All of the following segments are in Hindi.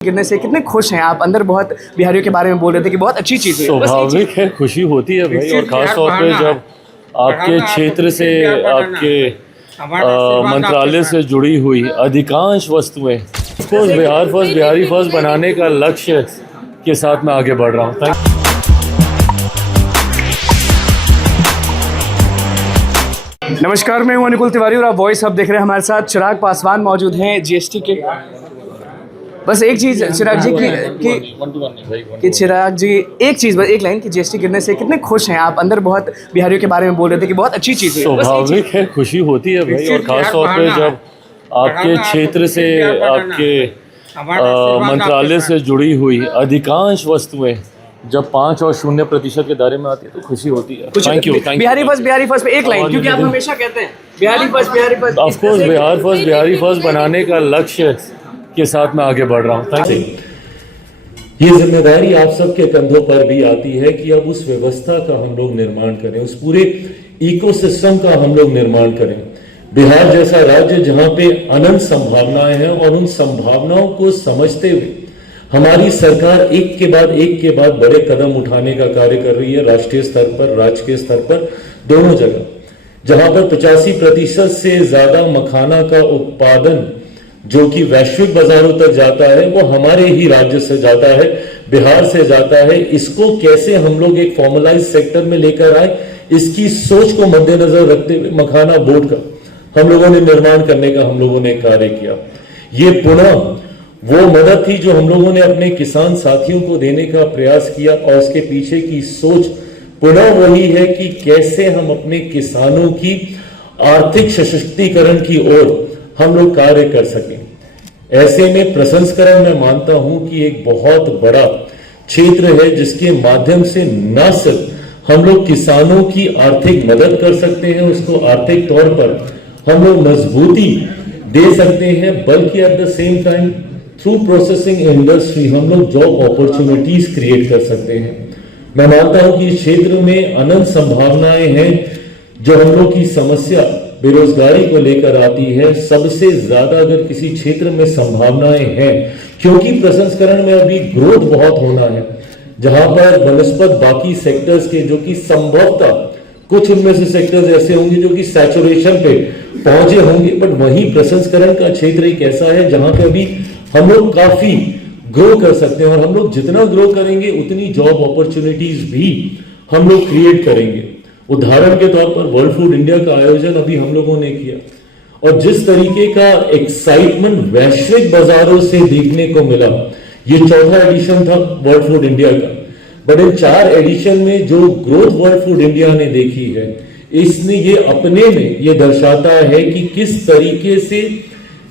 गिरने से कितने खुश हैं आप? अंदर बहुत बिहारियों के बारे में बोल रहे थे कि बहुत अच्छी चीज़ है। स्वाभाविक है, खुशी होती है भाई। और खास तौर पे जब आपके क्षेत्र से, आपके मंत्रालय से जुड़ी हुई अधिकांश वस्तुएं बिहार फर्स्ट, बिहारी फर्स्ट बनाने का लक्ष्य के साथ मैं आगे बढ़ रहा हूँ। नमस्कार, मैं हूं अनुकुल तिवारी और आप वॉइस हब देख रहे हैं। हमारे साथ चिराग पासवान मौजूद हैं जीएसटी के। बस एक चीज़ चिराग जी कि चिराग जी एक चीज़, बस एक लाइन कि जीएसटी गिरने से कितने खुश हैं आप? अंदर बहुत बिहारियों के बारे में बोल रहे थे कि बहुत अच्छी चीज़ है। स्वाभाविक है, खुशी होती है भाई। और खास तौर पे जब आपके क्षेत्र से, आपके मंत्रालय से जुड़ी हुई अधिकांश वस्तुएं जब 5 और 0% के दायरे में आती है तो खुशी होती है। Thank you. बिहारी फर्स्ट पे एक लाइन, क्योंकि आप हमेशा कहते हैं Bihari first. Of course Bihar first, Bihari first बनाने का लक्ष्य के साथ मैं आगे बढ़ रहा हूँ। Thank you. ये जिम्मेदारी आप सबके कंधों पर भी आती है कि अब उस व्यवस्था का हम लोग निर्माण करें, उस पूरे इकोसिस्टम का हम लोग निर्माण करें। बिहार जैसा राज्य जहां पे अनंत संभावनाएं हैं और उन संभावनाओं को समझते हुए हमारी सरकार एक के बाद बड़े कदम उठाने का कार्य कर रही है। राष्ट्रीय स्तर पर, राज्य के स्तर पर, दोनों जगह, जहां पर 85% से ज्यादा मखाना का उत्पादन जो कि वैश्विक बाजारों तक जाता है वो हमारे ही राज्य से जाता है, बिहार से जाता है। इसको कैसे हम लोग एक फॉर्मलाइज सेक्टर में लेकर आए, इसकी सोच को मद्देनजर रखते हुए मखाना बोर्ड का हम लोगों ने निर्माण करने का हम लोगों ने कार्य किया। ये पुनः वो मदद थी जो हम लोगों ने अपने किसान साथियों को देने का प्रयास किया और इसके पीछे की सोच पुनः वही है कि कैसे हम अपने किसानों की आर्थिक सशक्तिकरण की ओर हम लोग कार्य कर सकें। ऐसे में प्रसंस्करण मैं मानता हूं कि एक बहुत बड़ा क्षेत्र है जिसके माध्यम से न सिर्फ हम लोग किसानों की आर्थिक मदद कर सकते हैं, उसको आर्थिक तौर पर हम लोग मजबूती दे सकते हैं, बल्कि at the same time through processing industry हम लोग जॉब अपॉर्चुनिटीज क्रिएट कर सकते हैं। मैं मानता हूं कि इस क्षेत्र में अनंत संभावनाएं हैं। जो हम लोग की समस्या बेरोजगारी को लेकर आती है, सबसे ज्यादा अगर किसी क्षेत्र में संभावनाएं हैं, क्योंकि प्रसंस्करण में अभी ग्रोथ बहुत होना है, जहां पर बनस्पत बाकी सेक्टर्स के जो कि संभवतः कुछ उनमें से सेक्टर्स ऐसे होंगे जो कि सैचुरेशन पे पहुंचे होंगे, बट वही प्रसंस्करण का क्षेत्र एक ऐसा है जहां पे अभी हम लोग काफी ग्रो कर सकते हैं। और हम लोग जितना ग्रो करेंगे उतनी जॉब अपॉर्चुनिटीज भी हम लोग क्रिएट करेंगे। उदाहरण के तौर पर वर्ल्ड फूड इंडिया का आयोजन अभी हम लोगों ने किया और जिस तरीके का एक्साइटमेंट वैश्विक बाजारों से देखने को मिला, ये 4था एडिशन था वर्ल्ड फूड इंडिया का, बट इन 4 एडिशन में जो ग्रोथ वर्ल्ड फूड इंडिया ने देखी है, इसने ये अपने में ये दर्शाता है कि किस तरीके से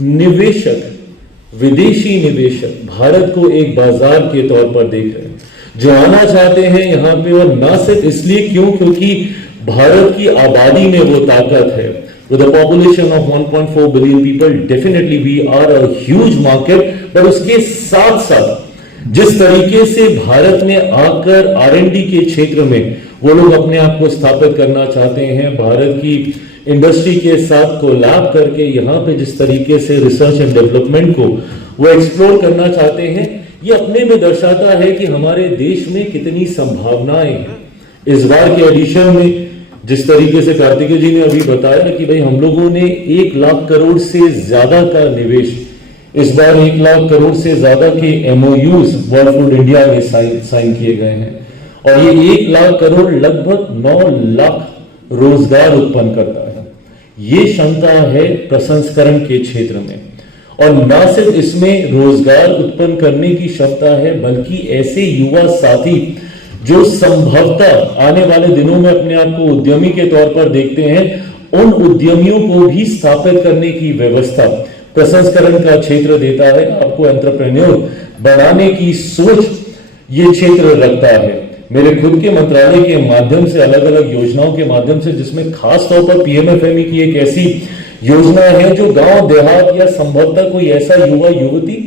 निवेशक, विदेशी निवेशक भारत को एक बाजार के तौर पर देख रहे हैं, जो आना चाहते हैं यहाँ पे। और ना सिर्फ इसलिए क्योंकि भारत की आबादी में वो ताकत है। With a population of 1.4 billion people, definitely we are a huge market, पर उसके साथ साथ जिस तरीके से भारत में आकर R&D के क्षेत्र में वो लोग अपने आप को स्थापित करना चाहते हैं, भारत की इंडस्ट्री के साथ कोलैब करके यहाँ पे जिस तरीके से रिसर्च एंड डेवलपमेंट को वो एक्सप्लोर करना चाहते हैं, ये अपने में दर्शाता है कि हमारे देश में कितनी संभावनाएं हैं। इस बार के एडिशन में जिस तरीके से कार्तिकेय जी ने अभी बताया कि भाई हम लोगों ने 1 लाख करोड़ से ज्यादा का निवेश, इस बार 1 लाख करोड़ से ज्यादा के MOUs वर्ल्ड फूड इंडिया में साइन किए गए हैं। और ये 1 लाख करोड़ लगभग 9 लाख रोजगार उत्पन्न करता है। ये क्षमता है प्रसंस्करण के क्षेत्र में। और न सिर्फ इसमें रोजगार उत्पन्न करने की क्षमता है, बल्कि ऐसे युवा साथी जो संभवतः आने वाले दिनों में अपने आप को उद्यमी के तौर पर देखते हैं, उन उद्यमियों को भी स्थापित करने की व्यवस्था प्रसंस्करण का क्षेत्र देता है। आपको एंटरप्रेन्योर बनाने की सोच ये क्षेत्र रखता है। मेरे खुद के मंत्रालय के माध्यम से अलग अलग योजनाओं के माध्यम से, जिसमें खास तौर पर PMFME की एक ऐसी योजना है जो गांव देहात या संभवतः कोई ऐसा युवा युवती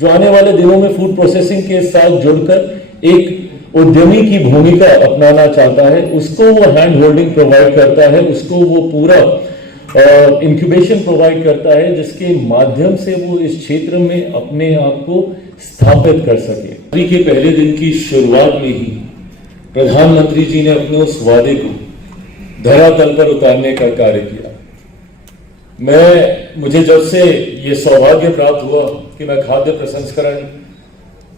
जो आने वाले दिनों में फूड प्रोसेसिंग के साथ जुड़कर एक उद्यमी की भूमिका अपनाना चाहता है, उसको वो हैंड होल्डिंग प्रोवाइड करता है, उसको वो पूरा इंक्यूबेशन प्रोवाइड करता है, जिसके माध्यम से वो इस क्षेत्र में अपने आप को स्थापित कर सके। अभी के पहले दिन की शुरुआत में ही प्रधानमंत्री जी ने अपने उस वादे को धरातल पर उतारने का कार्य किया। मुझे जब से ये सौभाग्य प्राप्त हुआ कि मैं खाद्य प्रसंस्करण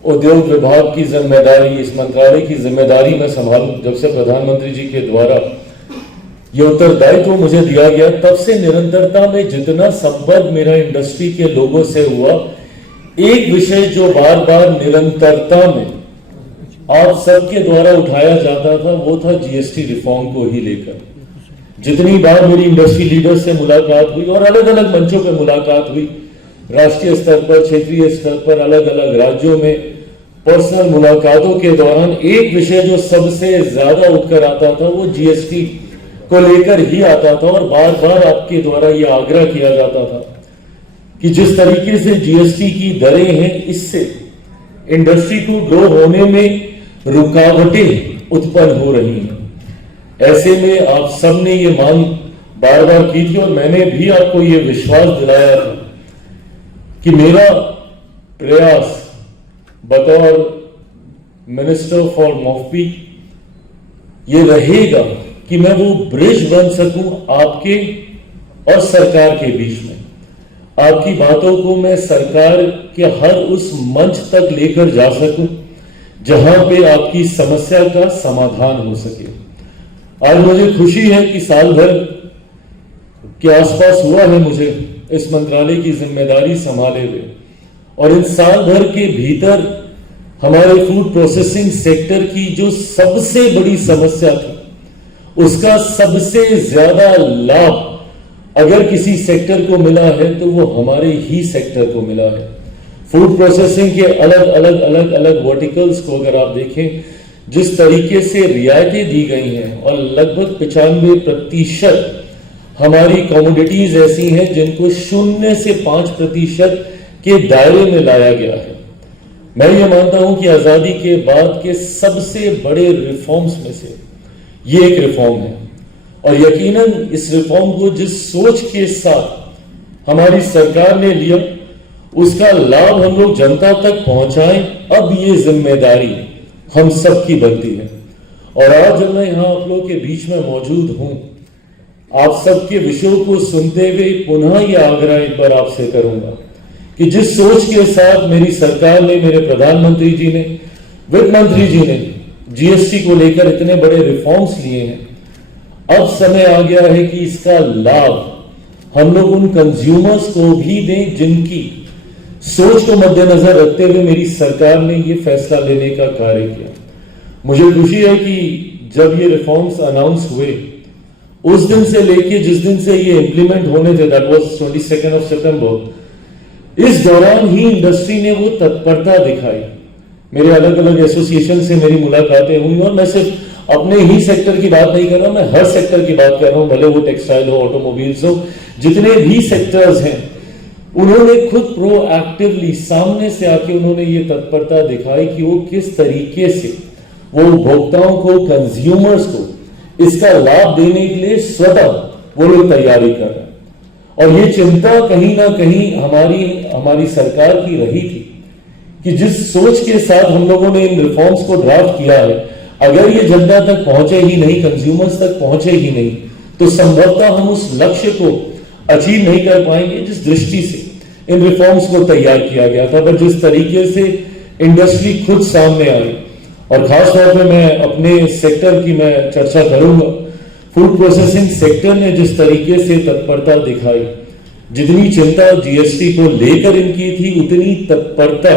उद्योग विभाग की जिम्मेदारी, इस मंत्रालय की जिम्मेदारी मैं संभालूं, जब से प्रधानमंत्री जी के द्वारा ये उत्तरदायित्व मुझे दिया गया, तब से निरंतरता में जितना संपर्क मेरा इंडस्ट्री के लोगों से हुआ, एक विषय जो बार बार निरंतरता में आप सबके द्वारा उठाया जाता था वो था जीएसटी रिफॉर्म को ही लेकर। जितनी बार मेरी इंडस्ट्री लीडर से मुलाकात हुई और अलग अलग मंचों पर मुलाकात हुई, राष्ट्रीय स्तर पर, क्षेत्रीय स्तर पर, अलग अलग राज्यों में पर्सनल मुलाकातों के दौरान एक विषय जो सबसे ज्यादा उठकर आता था वो जीएसटी को लेकर ही आता था। और बार बार आपके द्वारा यह आग्रह किया जाता था कि जिस तरीके से जीएसटी की दरें हैं, इससे इंडस्ट्री को ग्रो होने में रुकावटें उत्पन्न हो रही हैं। ऐसे में आप सबने ये मांग बार बार की थी और मैंने भी आपको ये विश्वास दिलाया था कि मेरा प्रयास बतौर मिनिस्टर फॉर मॉफपी ये रहेगा कि मैं वो ब्रिज बन सकूं आपके और सरकार के बीच में। आपकी बातों को मैं सरकार के हर उस मंच तक लेकर जा सकूं जहां पे आपकी समस्या का समाधान हो सके। आज मुझे खुशी है कि साल भर के आसपास हुआ है मुझे इस मंत्रालय की जिम्मेदारी संभाले हुए, और इन साल भर के भीतर हमारे फूड प्रोसेसिंग सेक्टर की जो सबसे बड़ी समस्या थी, उसका सबसे ज्यादा लाभ अगर किसी सेक्टर को मिला है तो वो हमारे ही सेक्टर को मिला है। फूड प्रोसेसिंग के अलग अलग वर्टिकल्स को अगर आप देखें, जिस तरीके से रियायतें दी गई हैं और लगभग 95% हमारी कमोडिटीज ऐसी हैं जिनको 0 से 5% के दायरे में लाया गया है। मैं ये मानता हूं कि आजादी के बाद के सबसे बड़े रिफॉर्म्स में से ये एक रिफॉर्म है, और यकीनन इस रिफॉर्म को जिस सोच के साथ हमारी सरकार ने लिया, उसका लाभ हम लोग जनता तक पहुंचाएं, अब ये जिम्मेदारी हम सबकी बनती है। और आज जब मैं यहां आप लोग के बीच में मौजूद हूं, आप सबके विषयों को सुनते हुए पुनः यह आग्रह एक बार आपसे करूंगा कि जिस सोच के साथ मेरी सरकार ने, मेरे प्रधानमंत्री जी ने, वित्त मंत्री जी ने जीएसटी को लेकर इतने बड़े रिफॉर्म्स लिए हैं, अब समय आ गया है कि इसका लाभ हम लोग उन कंज्यूमर्स को भी दें जिनकी सोच को मद्देनजर रखते हुए मेरी सरकार ने यह फैसला लेने का कार्य किया। मुझे खुशी है कि जब ये रिफॉर्म्स अनाउंस हुए, उस दिन से लेके जिस दिन से ये इंप्लीमेंट होने थे, दैट वाज 22 सितंबर, इस दौरान ही इंडस्ट्री ने वो तत्परता दिखाई। मेरे अलग अलग एसोसिएशन से मेरी मुलाकातें हुई, और मैं सिर्फ अपने ही सेक्टर की बात नहीं कर रहा, मैं हर सेक्टर की बात कर रहा हूं, भले वो टेक्सटाइल हो, ऑटोमोबाइल्स हो, जितने भी सेक्टर्स हैं, उन्होंने खुद प्रोएक्टिवली सामने से आके उन्होंने ये तत्परता दिखाई कि वो किस तरीके से वो उपभोक्ताओं को, कंज्यूमर्स को इसका लाभ देने के लिए स्वतः वो लोग तैयारी कर रहे हैं। और ये चिंता कहीं ना कहीं हमारी सरकार की रही थी कि जिस सोच के साथ हम लोगों ने इन रिफॉर्म्स को ड्राफ्ट किया है, अगर ये जनता तक पहुंचे ही नहीं, कंज्यूमर्स तक पहुंचे ही नहीं, तो संभवतः हम उस लक्ष्य को अचीव नहीं कर पाएंगे जिस दृष्टि से इन रिफॉर्म्स को तैयार किया गया था। पर जिस तरीके से इंडस्ट्री खुद सामने आई, और खासतौर पे मैं अपने सेक्टर की मैं चर्चा करूंगा, फूड प्रोसेसिंग सेक्टर ने जिस तरीके से तत्परता दिखाई, जितनी चिंता जीएसटी को लेकर इनकी थी, उतनी तत्परता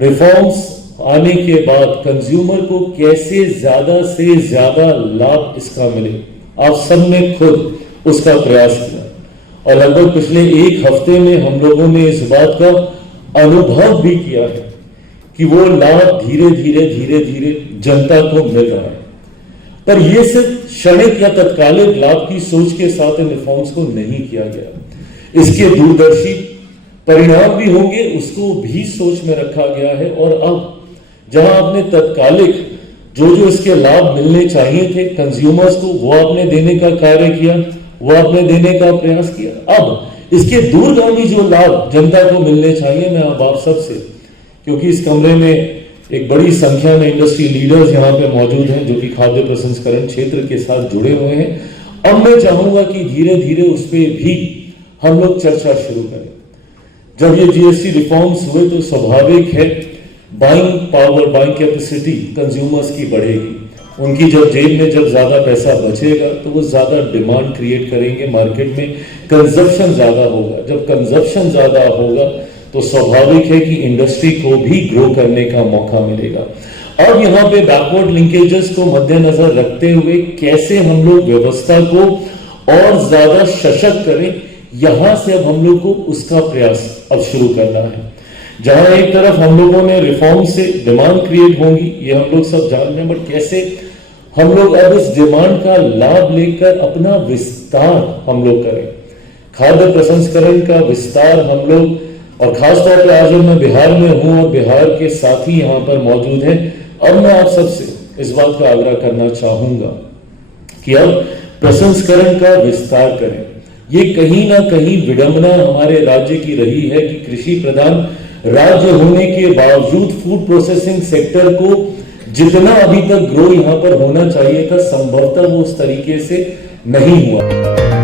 रिफॉर्म्स आने के बाद कंज्यूमर को कैसे ज्यादा से ज्यादा लाभ इसका मिले, आप सबने खुद उसका प्रयास किया। और लगभग पिछले एक हफ्ते में हम लोगों ने इस बात का अनुभव भी किया है कि वो लाभ धीरे धीरे जनता को मिल रहा है। पर यह सिर्फ क्षणिक या तत्कालिक लाभ की सोच के साथ इन रिफॉर्म्स को नहीं किया गया, इसके दूरदर्शी परिणाम भी होंगे, उसको भी सोच में रखा गया है। और अब जहां आपने तत्कालिक जो इसके लाभ मिलने चाहिए थे कंज्यूमर्स को, वो आपने देने का कार्य किया, वो आपने देने का प्रयास किया। अब इसके दूरगामी जो लाभ जनता को मिलने चाहिए, मैं अब आप सबसे क्योंकि इस कमरे में एक बड़ी संख्या में इंडस्ट्री लीडर्स यहाँ पे मौजूद हैं जो कि खाद्य प्रसंस्करण क्षेत्र के साथ जुड़े हुए हैं। अब मैं चाहूंगा कि धीरे धीरे उस पर भी हम लोग चर्चा शुरू करें। जब ये जीएसटी रिफॉर्म्स हुए तो स्वाभाविक है buying power, buying capacity consumers की बढ़ेगी। उनकी जब जेब में जब ज्यादा पैसा बचेगा तो वो ज्यादा डिमांड क्रिएट करेंगे मार्केट में, कंजप्शन ज्यादा होगा। जब कंजप्शन ज्यादा होगा तो स्वाभाविक है कि इंडस्ट्री को भी ग्रो करने का मौका मिलेगा। अब यहाँ पे बैकवर्ड लिंकेजेस को मद्देनजर रखते हुए कैसे हम लोग व्यवस्था को और ज्यादा सशक्त करें, यहां से अब हम लोग को उसका प्रयास अब शुरू करना है। जहां एक तरफ हम लोगों ने रिफॉर्म से डिमांड क्रिएट होंगी, ये हम लोग सब जान रहे हैं, बट कैसे हम लोग अब इस डिमांड का लाभ लेकर अपना विस्तार हम लोग करें, खाद्य प्रसंस्करण का विस्तार हम लोग। और खासतौर पर आज मैं बिहार में हूं और बिहार के साथी यहां पर मौजूद हैं। अब मैं आप सबसे इस बात का आग्रह करना चाहूंगा कि अब प्रसंस्करण का विस्तार करें। ये कहीं ना कहीं विडंबना हमारे राज्य की रही है कि कृषि प्रधान राज्य होने के बावजूद फूड प्रोसेसिंग सेक्टर को जितना अभी तक ग्रो यहां पर होना चाहिए था, संभवतः वो उस तरीके से नहीं हुआ।